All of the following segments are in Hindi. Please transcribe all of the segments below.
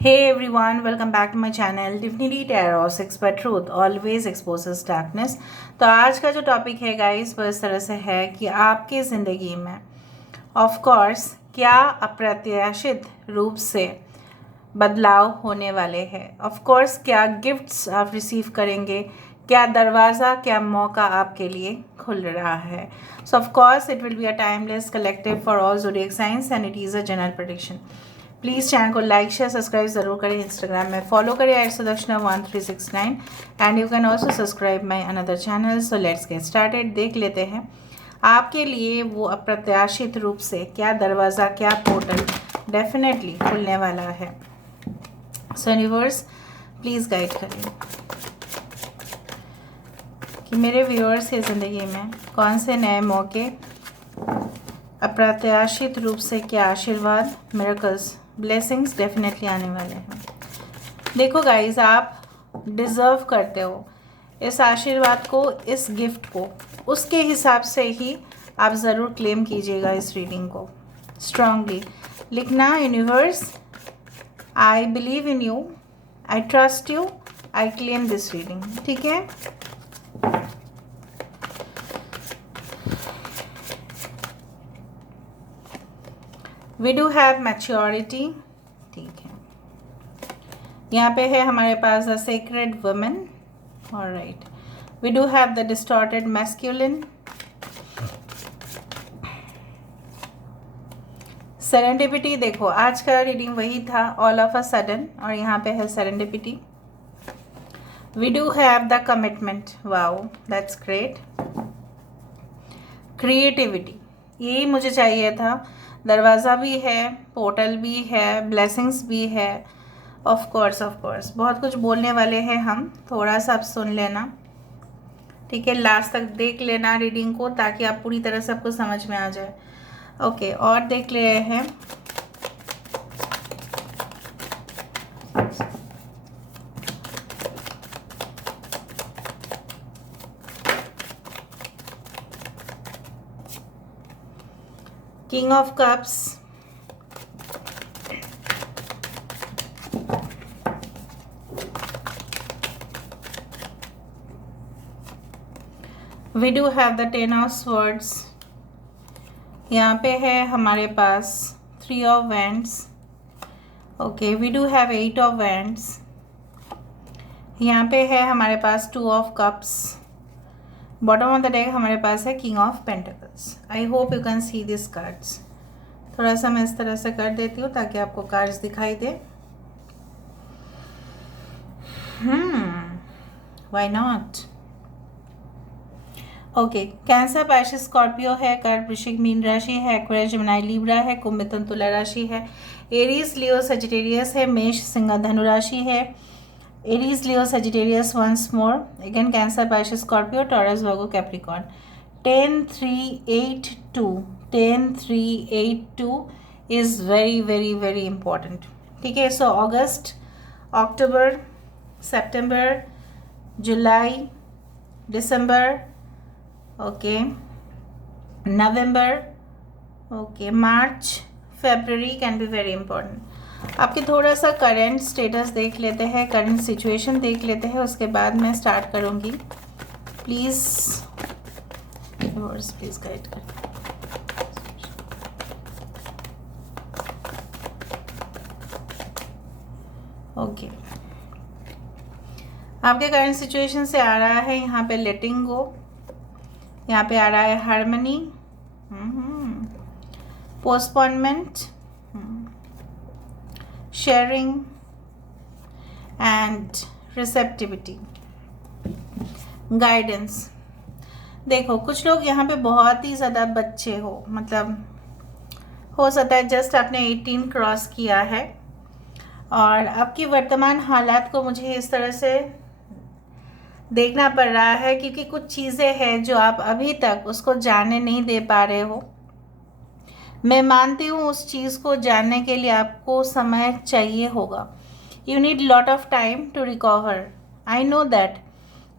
Hey everyone, welcome back to my channel Divinity Tarot 6 by Truth always exposes darkness। तो आज का जो टॉपिक है गाइस वो इस तरह से है कि आपकी ज़िंदगी में ऑफ कोर्स क्या अप्रत्याशित रूप से बदलाव होने वाले हैं। ऑफ कोर्स क्या गिफ्ट्स आप रिसीव करेंगे, क्या दरवाज़ा, क्या मौका आपके लिए खुल रहा है। सो of course it will be a timeless collective for all zodiac science and it is a general prediction. Please channel को लाइक शेयर सब्सक्राइब ज़रूर करें। इंस्टाग्राम में फॉलो करें @Sudakshna1369 and you can also subscribe my another channel. So let's get started. देख लेते हैं आपके लिए वो अप्रत्याशित रूप से क्या दरवाज़ा, क्या पोर्टल डेफिनेटली खुलने वाला है। सो यूनिवर्स प्लीज़ गाइड करें कि मेरे व्यूअर्स की ज़िंदगी में कौन से नए मौके, अप्रत्याशित रूप से क्या आशीर्वाद, मिरेकल्स, ब्लेसिंग्स डेफिनेटली आने वाले हैं। देखो गाइस, आप डिज़र्व करते हो इस आशीर्वाद को, इस गिफ्ट को। उसके हिसाब से ही आप ज़रूर क्लेम कीजिएगा इस रीडिंग को। स्ट्रांगली लिखना, universe I believe in you, I trust you, I claim this reading. ठीक है, वी डू हैव मैच्योरिटी। ठीक है, यहाँ पे है हमारे पास the sacred woman. Alright, we do have the distorted masculine. Serendipity, देखो आज का रीडिंग वही था, ऑल ऑफ अ सडन, और यहाँ पे है serendipity. We do have the commitment. Wow, that's great. Creativity, यही मुझे चाहिए था। दरवाज़ा भी है, पोर्टल भी है, ब्लेसिंग्स भी है। ऑफ कोर्स बहुत कुछ बोलने वाले हैं हम, थोड़ा सा आप सुन लेना। ठीक है, लास्ट तक देख लेना रीडिंग को ताकि आप पूरी तरह से आपको समझ में आ जाए। ओके, और देख ले रहे हैं king of cups, we do have the 10 of swords. यहाँ पे है हमारे पास 3 of wands. Okay, we do have 8 of wands. यहाँ पे है हमारे पास 2 of cups. Bottom of the deck हमारे पास है king of pentacles. I hope you can see this cards. थोड़ा सा मैं इस तरह से कर देती हूँ ताकि आपको कार्ड्स दिखाई दे। Why not. Okay, Cancer, Pisces, Scorpio है, कर्क, वृश्चिक, मीन राशि है, एक्वेरियस, जेमिनी, लिब्रा है, कुंभ, मिथुन, तुला राशि है, एरीज, लियो, सजिटेरियस है, मेष, सिंह, धनु राशि है, Aries, Leo, Sagittarius once more, again Cancer, Pisces, Scorpio, Taurus, Virgo, Capricorn. 10 3 8 2 10 3 8 2 is very very very important. ठीक है, सो अगस्त, अक्टूबर, सितंबर, जुलाई, दिसंबर, ओके, नवंबर, ओके, मार्च, फरवरी कैन बी वेरी इंपॉर्टेंट। आपके थोड़ा सा करंट स्टेटस देख लेते हैं, करंट सिचुएशन देख लेते हैं, उसके बाद मैं स्टार्ट करूँगी। प्लीज़ गाइड कर। ओके, आपके करंट सिचुएशन से आ रहा है यहाँ पे लेटिंग गो, यहाँ पे आ रहा है harmony, postponement, sharing and receptivity, guidance. देखो कुछ लोग यहाँ पे बहुत ही ज़्यादा बच्चे हो, मतलब हो सकता है जस्ट आपने 18 क्रॉस किया है और आपकी वर्तमान हालात को मुझे इस तरह से देखना पड़ रहा है क्योंकि कुछ चीज़ें हैं जो आप अभी तक उसको जानने नहीं दे पा रहे हो। मैं मानती हूँ उस चीज़ को जानने के लिए आपको समय चाहिए होगा। You need lot of time to recover, I know that,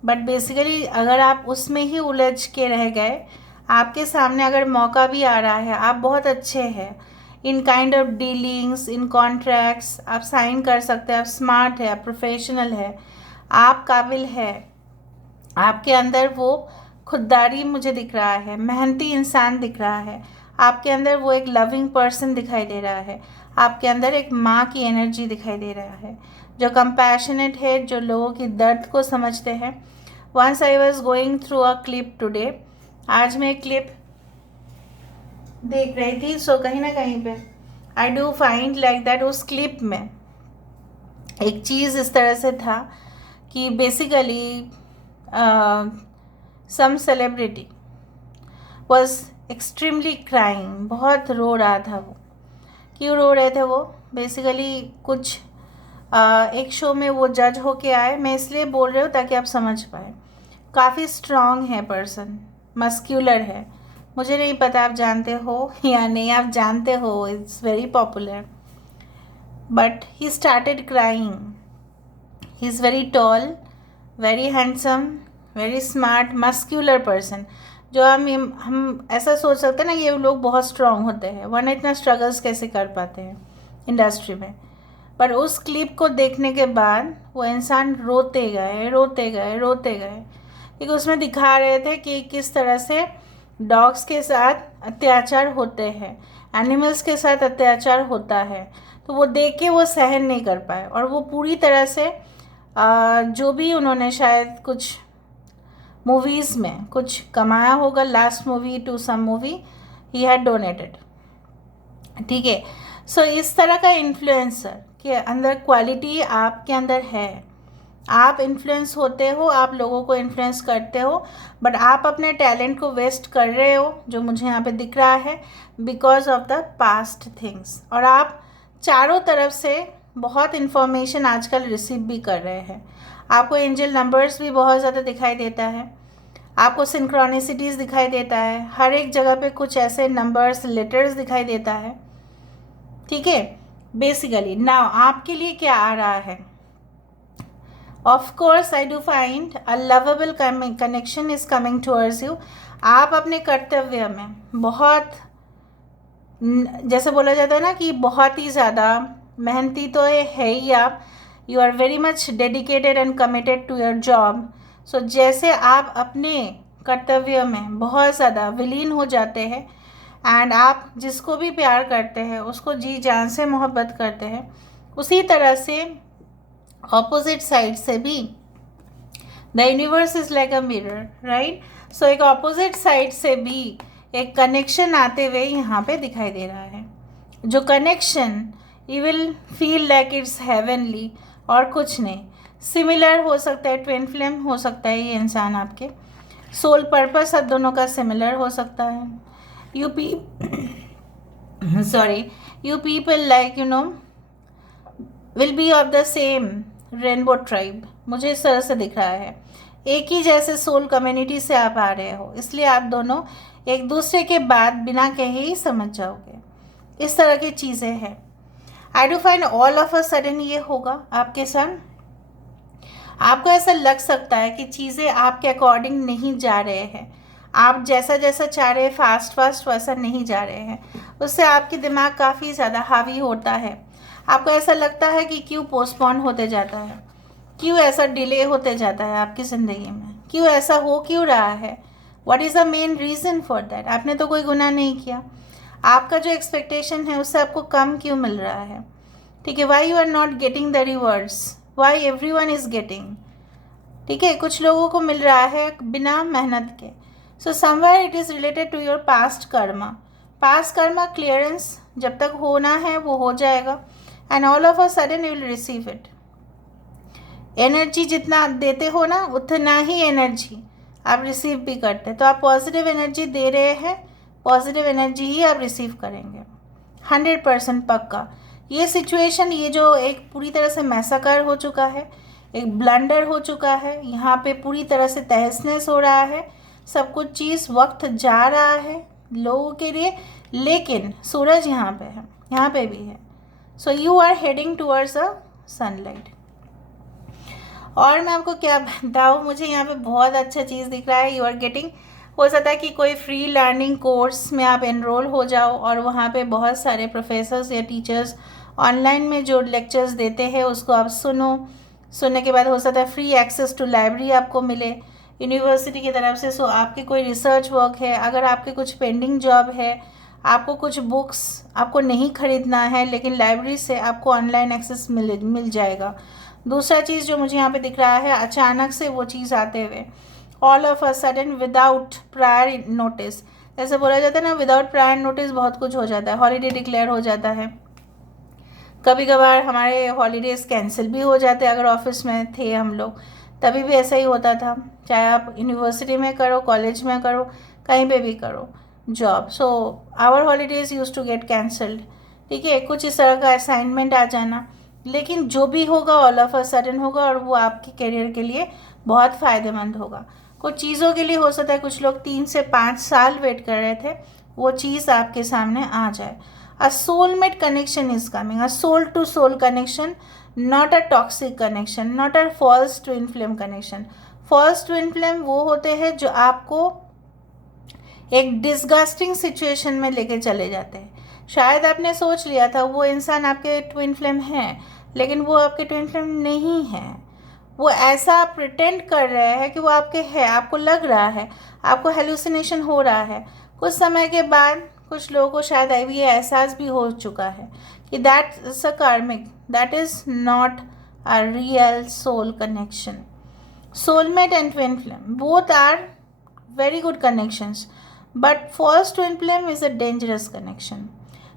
but basically अगर आप उसमें ही उलझ के रह गए, आपके सामने अगर मौका भी आ रहा है, आप बहुत अच्छे हैं, in kind of dealings, in contracts आप साइन कर सकते हैं। आप स्मार्ट है, आप प्रोफेशनल है, आप काबिल है, आपके अंदर वो खुददारी मुझे दिख रहा है, मेहनती इंसान दिख रहा है, आपके अंदर वो एक लविंग पर्सन दिखाई दे रहा है, आपके अंदर एक माँ की एनर्जी दिखाई दे रहा है, जो कंपैशनेट है, जो लोगों की दर्द को समझते हैं। Once I was going through a clip today, आज मैं एक क्लिप देख रही थी, सो कहीं ना कहीं पे I do find like that उस क्लिप में एक चीज़ इस तरह से था कि basically some celebrity was extremely crying, बहुत रो रहा था वो। क्यों रो रहे थे वो? बेसिकली कुछ एक शो में वो जज होके आए, मैं इसलिए बोल रही हूँ ताकि आप समझ पाए। काफ़ी स्ट्रॉन्ग है पर्सन, मस्क्यूलर है, मुझे नहीं पता आप जानते हो या नहीं आप जानते हो, it's very popular, but he started crying. He is very tall, very handsome, very smart, muscular person. जो हम ऐसा सोच सकते हैं ना, ये लोग बहुत स्ट्रांग होते हैं, वरना इतना स्ट्रगल्स कैसे कर पाते हैं इंडस्ट्री में। पर उस क्लिप को देखने के बाद वो इंसान रोते गए, रोते गए, रोते गए, क्योंकि उसमें दिखा रहे थे कि किस तरह से डॉग्स के साथ अत्याचार होते हैं, एनिमल्स के साथ अत्याचार होता है। तो वो देख के वो सहन नहीं कर पाए, और वो पूरी तरह से जो भी उन्होंने शायद कुछ मूवीज़ में कुछ कमाया होगा, last movie to some movie ही हैड डोनेटेड, ठीक है। सो इस तरह का इन्फ्लुएंसर के अंदर क्वालिटी आपके अंदर है, आप इन्फ्लुएंस होते हो, आप लोगों को इन्फ्लुएंस करते हो, बट आप अपने टैलेंट को वेस्ट कर रहे हो, जो मुझे यहाँ पे दिख रहा है, because of the past things. और आप चारों तरफ से बहुत इन्फॉर्मेशन आजकल रिसीव भी कर रहे हैं, आपको एंजल नंबर्स भी बहुत ज़्यादा दिखाई देता है, आपको सिंक्रोनिसिटीज़ दिखाई देता है, हर एक जगह पे कुछ ऐसे नंबर्स, लेटर्स दिखाई देता है, ठीक है। बेसिकली नाउ आपके लिए क्या आ रहा है? Of course I do find a lovable connection is coming towards you. आप अपने कर्तव्य में बहुत, जैसे बोला जाता है ना कि बहुत ही ज़्यादा मेहनती तो है ही आप, you are very much dedicated and committed to your job. So जैसे आप अपने कर्तव्य में बहुत ज़्यादा विलीन हो जाते हैं, एंड आप जिसको भी प्यार करते हैं उसको जी जान से मोहब्बत करते हैं, उसी तरह से ऑपोजिट साइड से भी the universe is like a mirror, right. So एक ऑपोजिट साइड से भी एक कनेक्शन आते हुए यहाँ पे दिखाई दे रहा है, जो connection you will feel like it's heavenly, और कुछ नहीं। सिमिलर हो सकता है, ट्विन फ्लेम हो सकता है ये इंसान, आपके सोल पर्पस आप दोनों का सिमिलर हो सकता है। You people like you know will be of the same rainbow tribe, मुझे इस तरह से दिख रहा है। एक ही जैसे सोल कम्युनिटी से आप आ रहे हो, इसलिए आप दोनों एक दूसरे के बात बिना कहे ही समझ जाओगे, इस तरह की चीज़ें हैं। आई do find all of a sudden ये होगा आपके साथ। आपको ऐसा लग सकता है कि चीज़ें आपके अकॉर्डिंग नहीं जा रहे हैं, आप जैसा जैसा चाह रहे हैं फास्ट वैसा नहीं जा रहे हैं, उससे आपकी दिमाग काफ़ी ज़्यादा हावी होता है। आपको ऐसा लगता है कि क्यों पोस्टपोन होते जाता है, क्यों ऐसा डिले होते जाता है आपकी ज़िंदगी में, क्यों ऐसा हो क्यों रहा है, what is the main reason for that. आपने तो कोई गुनाह नहीं किया, आपका जो एक्सपेक्टेशन है उससे आपको कम क्यों मिल रहा है, ठीक है। Why you are not getting the rewards, why everyone is getting, ठीक है। कुछ लोगों को मिल रहा है बिना मेहनत के। So somewhere it is related to your past karma clearance जब तक होना है वो हो जाएगा, and all of a sudden you will receive it. Energy जितना आप देते हो ना, उतना ही एनर्जी आप रिसीव भी करते हैं। तो आप पॉजिटिव एनर्जी दे रहे हैं, पॉजिटिव एनर्जी ही आप रिसीव करेंगे, 100% पक्का। ये सिचुएशन, ये जो एक पूरी तरह से मैसाकर हो चुका है, एक ब्लंडर हो चुका है, यहाँ पे पूरी तरह से तहस-नहस हो रहा है, सब कुछ चीज़ वक्त जा रहा है लोगों के लिए, लेकिन सूरज यहाँ पे है, यहाँ पे भी है। So you are heading towards a sunlight. और मैं आपको क्या बताऊँ, मुझे यहाँ पे बहुत अच्छा चीज़ दिख रहा है। यू आर गेटिंग हो सकता है कि कोई फ्री लर्निंग कोर्स में आप एनरोल हो जाओ और वहाँ पे बहुत सारे प्रोफेसर्स या टीचर्स ऑनलाइन में जो लेक्चर्स देते हैं उसको आप सुनने के बाद हो सकता है फ्री एक्सेस टू लाइब्रेरी आपको मिले यूनिवर्सिटी की तरफ से। सो आपके कोई रिसर्च वर्क है, अगर आपके कुछ पेंडिंग जॉब है, आपको कुछ बुक्स आपको नहीं खरीदना है लेकिन लाइब्रेरी से आपको ऑनलाइन एक्सेस मिल जाएगा। दूसरा चीज़ जो मुझे यहाँ पे दिख रहा है, अचानक से वो चीज़ आते हुए, all of a sudden without prior notice, जैसे बोला जाता है ना, विदाउट प्रायर नोटिस बहुत कुछ हो जाता है, हॉलीडे डिक्लेयर हो जाता है। कभी कभार हमारे हॉलीडेज़ कैंसिल भी हो जाते हैं, अगर ऑफिस में थे हम लोग तभी भी ऐसा ही होता था, चाहे आप यूनिवर्सिटी में करो, कॉलेज में करो, कहीं पे भी करो job. So our holidays use to get cancelled, ठीक है, कुछ इस तरह का असाइनमेंट आ जाना। लेकिन जो भी होगा ऑल ऑफ अ सडन होगा और वो आपके करियर के लिए बहुत फ़ायदेमंद होगा। कुछ चीज़ों के लिए हो सकता है कुछ लोग 3 से 5 साल वेट कर रहे थे, वो चीज़ आपके सामने आ जाए। A soulmate connection is coming, a soul to soul connection, not a toxic connection, not a false twin flame connection. False twin flame वो होते हैं जो आपको एक डिस्गस्टिंग सिचुएशन में लेके चले जाते हैं। शायद आपने सोच लिया था वो इंसान आपके ट्विन फ्लेम है, लेकिन वो आपके ट्विन फ्लेम नहीं है। वो ऐसा प्रिटेंड कर रहे हैं कि वो आपके है, आपको लग रहा है, आपको हेलुसिनेशन हो रहा है। कुछ समय के बाद कुछ लोगों को शायद ये एहसास भी हो चुका है कि that is a karmic, that is not a real soul connection. Soulmate and twin flame both are very good connections, but false twin flame is a dangerous connection.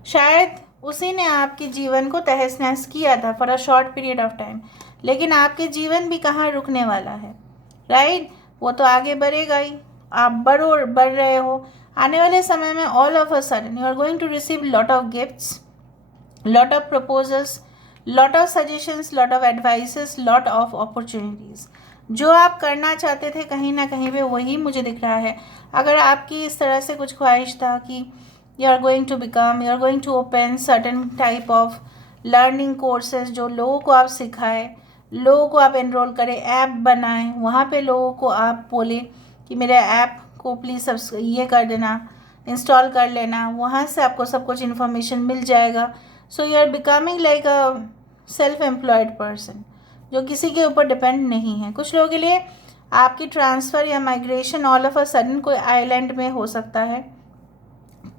शायद उसी ने आपके जीवन को तहस नहस किया था for a short period of time, लेकिन आपके जीवन भी कहाँ रुकने वाला है, राइट? वो तो आगे बढ़ेगा ही, आप बढ़ रहे हो। आने वाले समय में all of a sudden you are going to receive lot of gifts, lot of proposals, lot of suggestions, lot of advices, lot of opportunities. जो आप करना चाहते थे कहीं ना कहीं पे वही मुझे दिख रहा है। अगर आपकी इस तरह से कुछ ख्वाहिश था कि you are going to open certain type of learning courses, जो लोगों को आप सिखाए, लोगों को आप एनरोल करें, ऐप बनाएं, वहाँ पे लोगों को आप बोले कि मेरे ऐप को प्लीज़ सब ये कर देना, इंस्टॉल कर लेना, वहाँ से आपको सब कुछ इन्फॉर्मेशन मिल जाएगा। So you are becoming like a self employed person जो किसी के ऊपर डिपेंड नहीं है। कुछ लोगों के लिए आपकी ट्रांसफ़र या migration all of a sudden कोई आइलैंड में हो सकता है,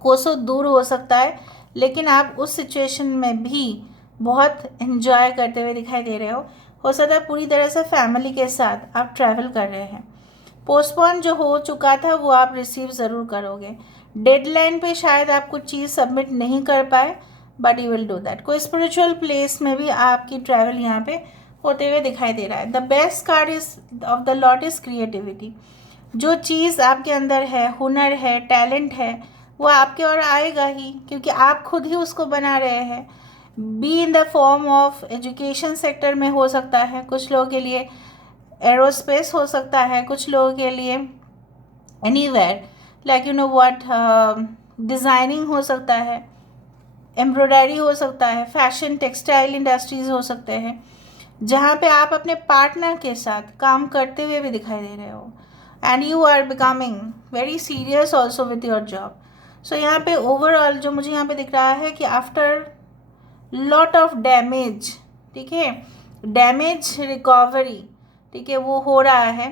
कोसों दूर हो सकता है, लेकिन आप उस सिचुएशन में भी बहुत एंजॉय करते हुए दिखाई दे रहे हो सकता है पूरी तरह से फैमिली के साथ आप ट्रैवल कर रहे हैं। पोस्टपोन जो हो चुका था वो आप रिसीव ज़रूर करोगे। डेडलाइन पे शायद आप कुछ चीज़ सबमिट नहीं कर पाए, but you will do that. कोई स्पिरिचुअल प्लेस में भी आपकी ट्रैवल यहाँ पे होते हुए दिखाई दे रहा है। The best card is of the lot is creativity. जो चीज़ आपके अंदर है, हुनर है, टैलेंट है, वो आपके और आएगा ही, क्योंकि आप खुद ही उसको बना रहे हैं। Be in the form of education sector में हो सकता है, कुछ लोगों के लिए एरोस्पेस हो सकता है, कुछ लोगों के लिए anywhere, like you know what, designing हो सकता है, एम्ब्रॉयडरी हो सकता है, फैशन टेक्सटाइल इंडस्ट्रीज़ हो सकते हैं, जहाँ पे आप अपने पार्टनर के साथ काम करते हुए भी दिखाई दे रहे हो, and you are becoming very serious also with your job. So यहाँ पे ओवरऑल जो मुझे यहाँ पे दिख रहा है कि आफ्टर लॉट ऑफ डैमेज, ठीक है, डैमेज रिकवरी, ठीक है, वो हो रहा है।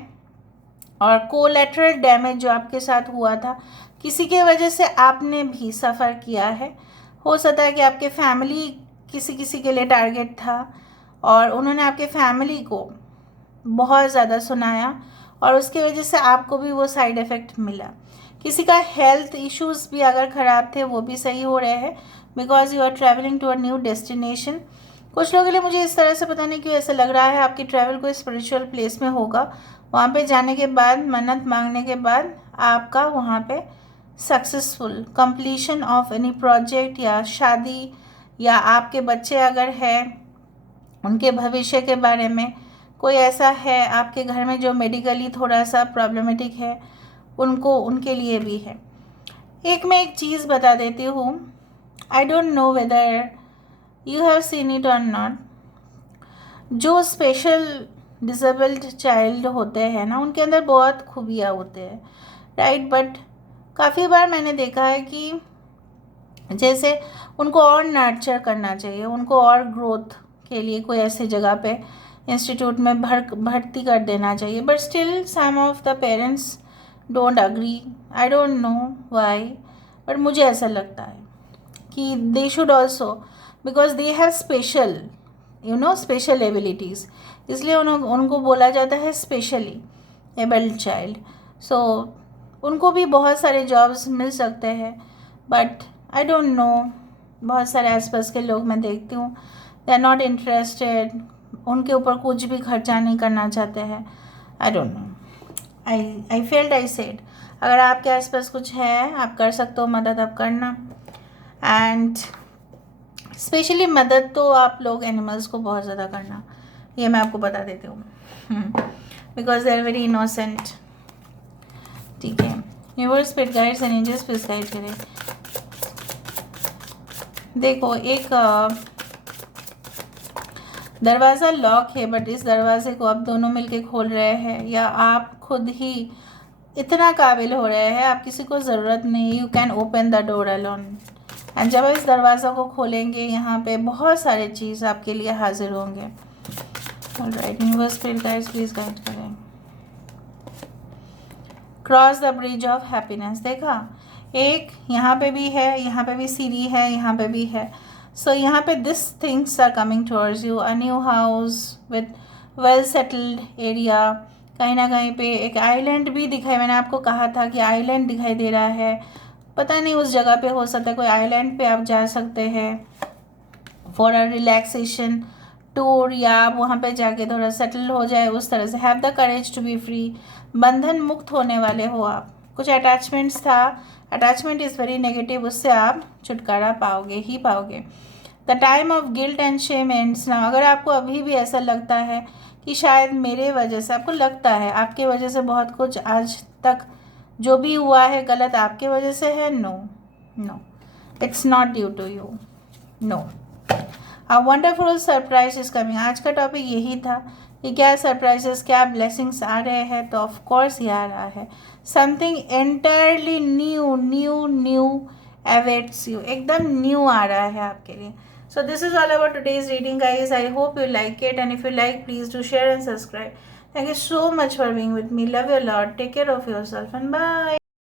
और कोलैटरल डैमेज जो आपके साथ हुआ था, किसी के वजह से आपने भी सफ़र किया है। हो सकता है कि आपके फैमिली किसी किसी के लिए टारगेट था और उन्होंने आपके फैमिली को बहुत ज़्यादा सुनाया और उसकी वजह से आपको भी वो साइड इफ़ेक्ट मिला। किसी का हेल्थ इश्यूज़ भी अगर ख़राब थे वो भी सही हो रहे हैं, because you are travelling to a new destination. कुछ लोगों के लिए मुझे इस तरह से पता नहीं क्यों ऐसा लग रहा है आपकी ट्रैवल कोई स्पिरिचुअल प्लेस में होगा। वहाँ पे जाने के बाद, मन्नत मांगने के बाद आपका वहाँ पे successful completion of any project या शादी, या आपके बच्चे अगर हैं उनके भविष्य के बारे में कोई ऐसा है आपके घर में जो मेडिकली थोड़ा सा प्रॉब्लमेटिक है, उनको उनके लिए भी है। मैं एक चीज़ बता देती हूँ, आई don't know whether you have seen it और नॉट। जो स्पेशल डिसेबल्ड चाइल्ड होते हैं ना, उनके अंदर बहुत खूबियाँ होते हैं, राइट। बट काफ़ी बार मैंने देखा है कि जैसे उनको और नर्चर करना चाहिए, उनको और ग्रोथ के लिए कोई ऐसी जगह पे इंस्टीट्यूट में भर्ती कर देना चाहिए, but still some of the parents don't agree. I don't know why, but मुझे ऐसा लगता है कि they should also, because they have special special abilities, इसलिए उनको बोला जाता है स्पेशली एबल्ड चाइल्ड। सो उनको भी बहुत सारे जॉब्स मिल सकते हैं, बट आई डोंट नो, बहुत सारे आसपास के लोग मैं देखती हूँ, दे आर नॉट इंटरेस्टेड, उनके ऊपर कुछ भी खर्चा नहीं करना चाहते हैं। आई don't no, I felt I said, अगर आपके आसपास कुछ है, आप कर सकते हो मदद, आप करना। एंड स्पेशली मदद तो आप लोग एनिमल्स को बहुत ज़्यादा करना, ये मैं आपको बता देती हूँ, because they are very innocent. ठीक है, universe, spirit guides and angels please guide करें। देखो, एक दरवाज़ा लॉक है, बट इस दरवाजे को आप दोनों मिलके खोल रहे हैं, या आप खुद ही इतना काबिल हो रहे हैं, आप किसी को ज़रूरत नहीं, you can open the door alone. And जब इस दरवाज़ा को खोलेंगे, यहाँ पे बहुत सारे चीज़ आपके लिए हाजिर होंगे। Alright, universe, spirit guides please guide करें। Cross the bridge of happiness. देखा, एक यहाँ पे भी है, यहाँ पे भी सीढ़ी है, यहाँ पे भी है। सो यहाँ पे this things are coming towards you, a new house with well settled area. कहीं ना कहीं पे एक आइलैंड भी दिखाई, मैंने आपको कहा था कि आइलैंड दिखाई दे रहा है, पता नहीं उस जगह पे हो सकता है कोई आइलैंड पे आप जा सकते हैं फॉर अ रिलैक्सेशन टूर, या आप वहाँ पे जाके थोड़ा सेटल हो जाए उस तरह से। Have the courage to be free, बंधन मुक्त होने वाले हो आप। कुछ अटैचमेंट्स था, अटैचमेंट इज़ वेरी नेगेटिव, उससे आप छुटकारा पाओगे ही पाओगे। The time of guilt and Shem ends now. अगर आपको अभी भी ऐसा लगता है कि शायद मेरे वजह से, आपको लगता है आपके वजह से बहुत कुछ आज तक जो भी हुआ है गलत आपके वजह से है, no no, it's not due to you, no. A wonderful surprise is coming. आज का टॉपिक यही था कि क्या सरप्राइजेस, क्या ब्लेसिंग्स आ रहे हैं, तो ऑफ कोर्स ये आ रहा है। Something entirely new new new awaits you, एकदम न्यू आ रहा है आपके लिए। So this is all about today's reading, guys. I hope you like it, and if you like, please do share and subscribe. Thank you so much for being with me. Love you a lot. Take care of yourself, and bye.